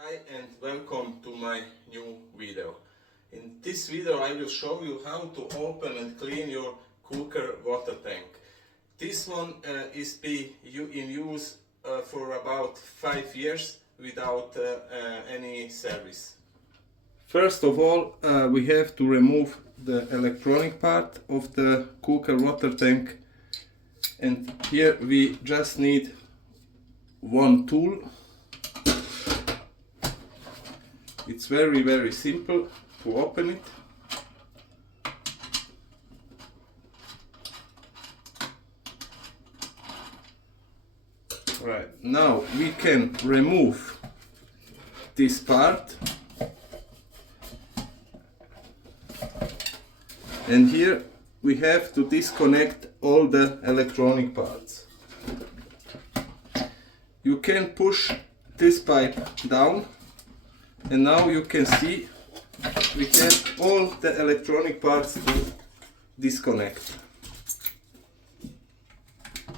Hi and welcome to my new video. In this video I will show you how to open and clean your Quooker water tank. This one is in use for about 5 years without any service. First of all, we have to remove the electronic part of the Quooker water tank, and here we just need one tool. It's very simple to open it. Right, now we can remove this part, and here we have to disconnect all the electronic parts. You can push this pipe down, and now you can see we have all the electronic parts to disconnect.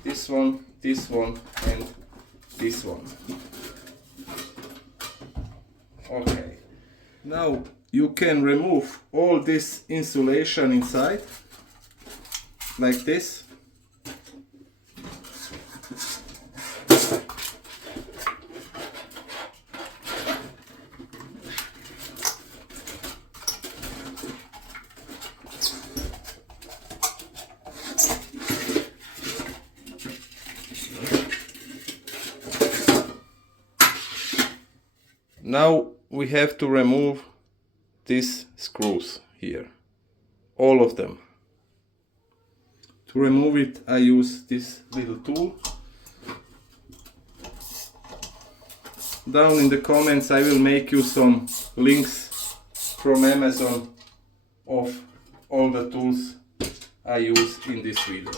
This one, and this one. Okay. Now you can remove all this insulation inside, like this. Now we have to remove these screws here, all of them. To remove it, I use this little tool. Down in the comments I will make you some links from Amazon of all the tools I use in this video.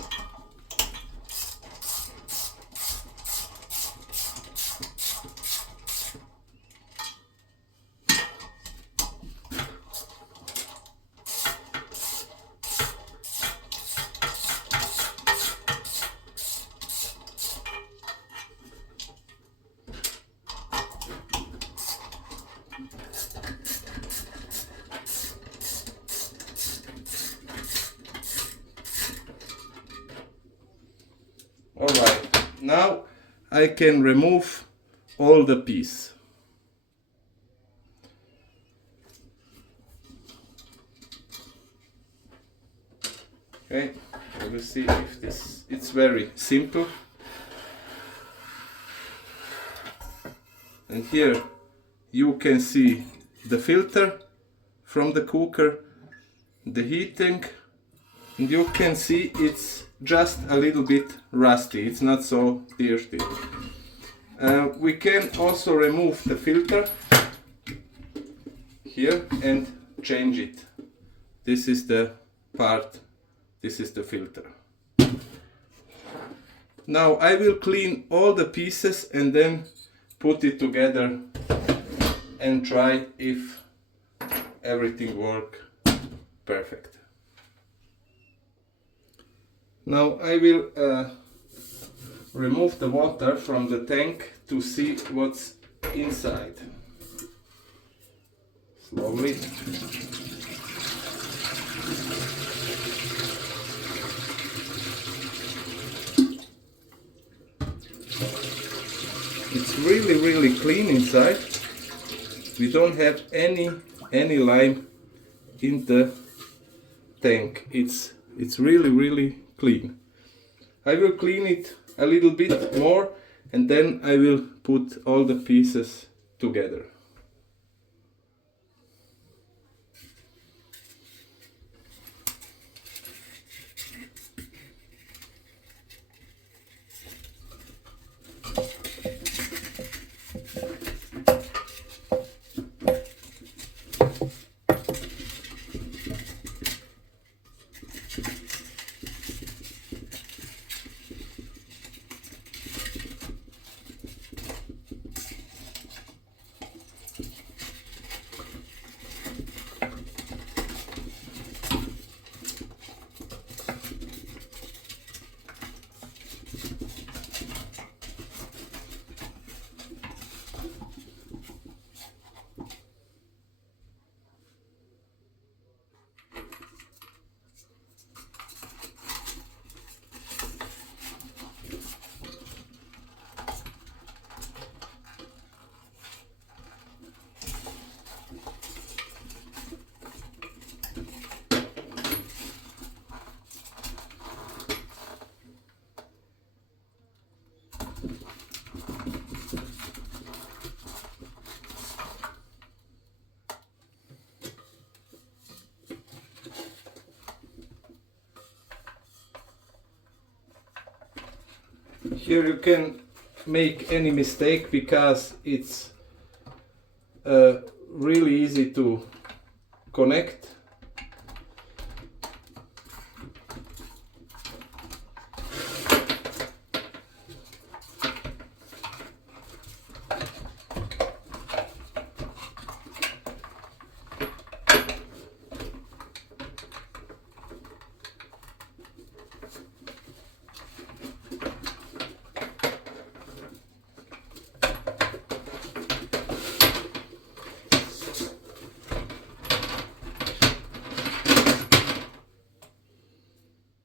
Alright, now I can remove all the piece. Okay, we will see if it's very simple. And here you can see the filter from the cooker, the heating, and you can see it's just a little bit rusty, it's not so dirty. We can also remove the filter here and change it. This is the part, this is the filter. Now I will clean all the pieces and then put it together and try if everything works perfect. Now I will remove the water from the tank to see what's inside. Slowly. It's really clean inside. We don't have any lime in the tank. It's really clean. I will clean it a little bit more and then I will put all the pieces together. Here you can make any mistake because it's really easy to connect.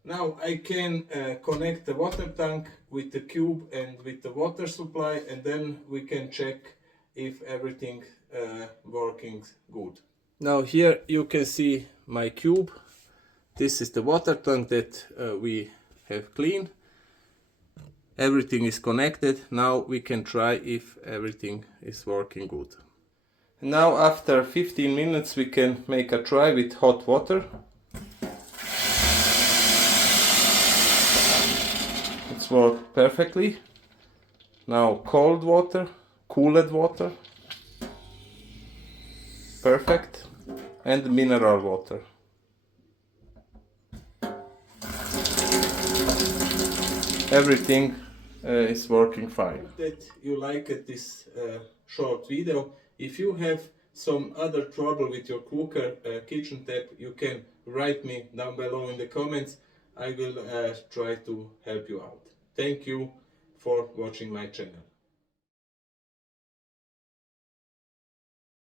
Now I can connect the water tank with the cube and with the water supply, and then we can check if everything working good. Now here you can see my cube. This is the water tank that we have cleaned. Everything is connected. Now we can try if everything is working good. Now after 15 minutes we can make a try with hot water. It's worked perfectly. Now cold water, cooled water. Perfect. And mineral water. Everything is working fine. I hope that you liked this short video. If you have some other trouble with your Quooker kitchen tap, you can write me down below in the comments. I will try to help you out. Thank you for watching my channel.